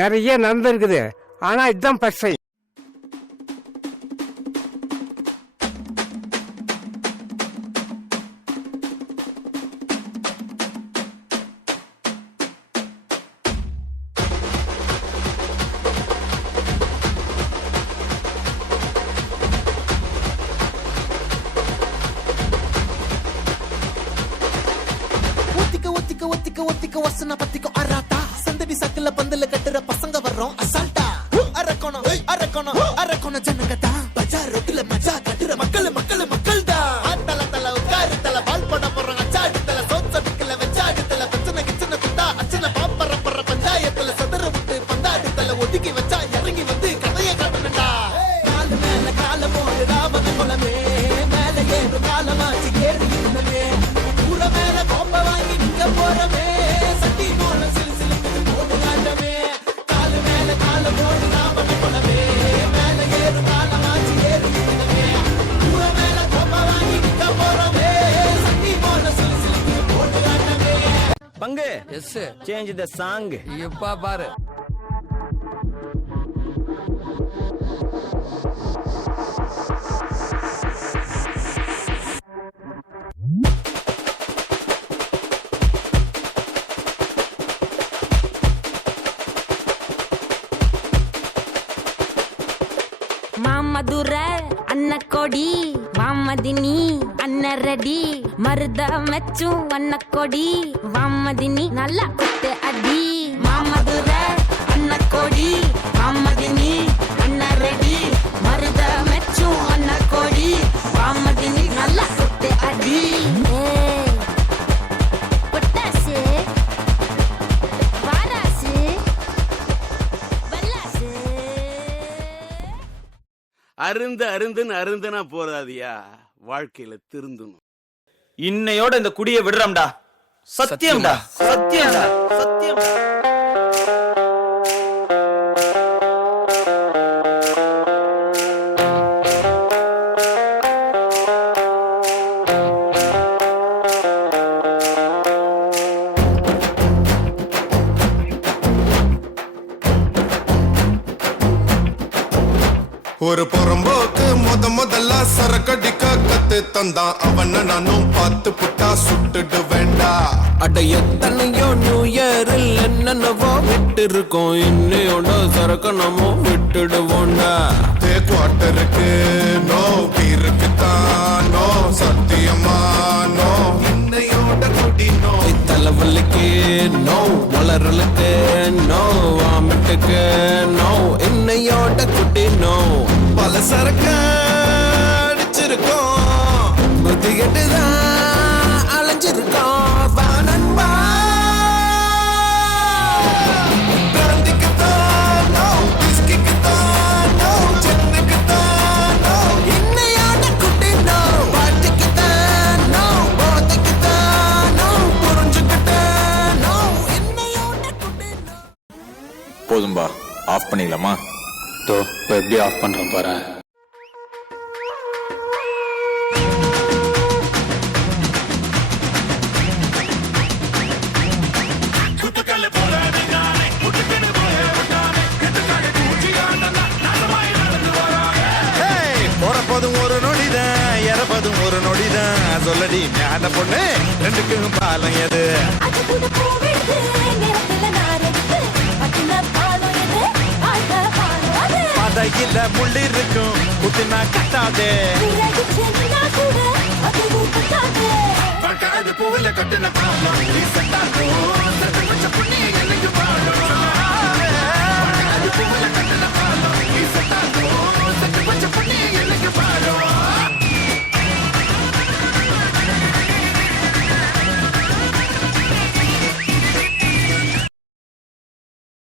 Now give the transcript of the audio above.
நிறைய நடந்திருக்குது. ஆனா இதுதான் ஃபர்ஸ்ட் டைம். ஒத்திக்க வசன பத்திக்கோ அராட்டா சந்தடி சக்கல பந்தல கட்டுற பசங்க வர்றோம் அசால்ட்டா அரக்கோணம் ஜனங்கடா பஜார் ரோட்ல மஜா கட்டுற மக்கள் தான் தல உட்காரு தல பால் போட போறாங்க அச்சாடு தல சோச்சடிக்கல வெச்சாடு தல பிரச்சனை கிச்சன குட்டா அச்சன பாப்பற பஞ்சாயத்துல சதற விட்டு பந்தாடு தல ஒதுக்கி வச்சா இறங்கி வந்து கதைய காட்டணும்டா கால் மேல கால போடு ராவண குலமே மேல ஏறு காலமாச்சு ஏறி இருந்தமே ஊர மேல கோப்ப வாங்கி நிக்க போறமே சட்டி போல சிலுசிலுக்கு போட்டு காட்டமே கால் மேல கால போடு ராவண குலமே மேல ஏறு காலமாச்சு ஏறி இருந்தமே ஊர மேல கோப்ப வாங்கி நிக்க போறமே சட்டி போல சிலுசிலுக்கு போட்டு காட்டமே. பங்கு எஸ் சேஞ்ச் த சாங். இப்பா பாரு. மாமதுர அன்ன கொடி வாமதினி அன்ன ரெடி மருத மெச்சும் அன்ன கொடி வாமதினி நல்லா குத்து அடி மாமதுர அன்ன கொடி வாமதினி அன்ன ரெடி மருத மெச்சும் அன்ன கொடி வாமதினி நல்லா குத்து அடி பொட்டாசு வாராசு வல்லாசு அருந்துனா போறாதியா, வாழ்க்கையில திருந்தணும். இன்னையோட இந்த குடியை விடுறோம்டா. சத்தியம்டா, சத்தியம்டா, சத்தியம். ஒரு புறம்போக்கு முதல்ல சரக்கடிக்க கத்து தந்தான் அவன நானும் பார்த்து புட்டா சுட்டுடு வேண்டா. அட எத்தனையோ நியூ இயரில் என்னென்னவோ விட்டு இருக்கோம், இன்னையோட சரக்கு நம்ம விட்டுடுவோண்டா. குவார்டருக்கு நோ, பீருக்கு தான் நோ, சத்தியமா நோ, இன்னையோட குடி நோ. தலைவலிக்கு நோ, வளரலுக்கு நோ, வாமிட்டுக்கு நோ, இன்னையோட குடி நோ. பல சரக்கு அடிச்சிருக்கோம், புத்தி கெட்டுதான் அலைஞ்சிருக்கோம். வானன்பா பிராந்திக்கு தான் நோ, பிஸ்கிக்கு தான் நோ, சென்னைக்கு தான் நோ, இன்னையோட குடி நோ. பாட்டிக்கு தான் நோ, போதைக்கு தான் நோ, புரிஞ்சுக்கிட்டேன் நோ, இன்னையோட குடி நோ. போதும்பா, ஆஃப் பண்ணிடலாமா? தோ இப்போ எப்படி ஆஃப் பண்றேன் பாரு. போறப்பதும் ஒரு நொடிதான், இறப்பதும் ஒரு நொடிதான். சொல்லடி ஞான பொண்ணு, ரெண்டுக்கும் பாலம் எது? பதையில முள்ளி இருக்கும், குத்தினா கட்டாதே.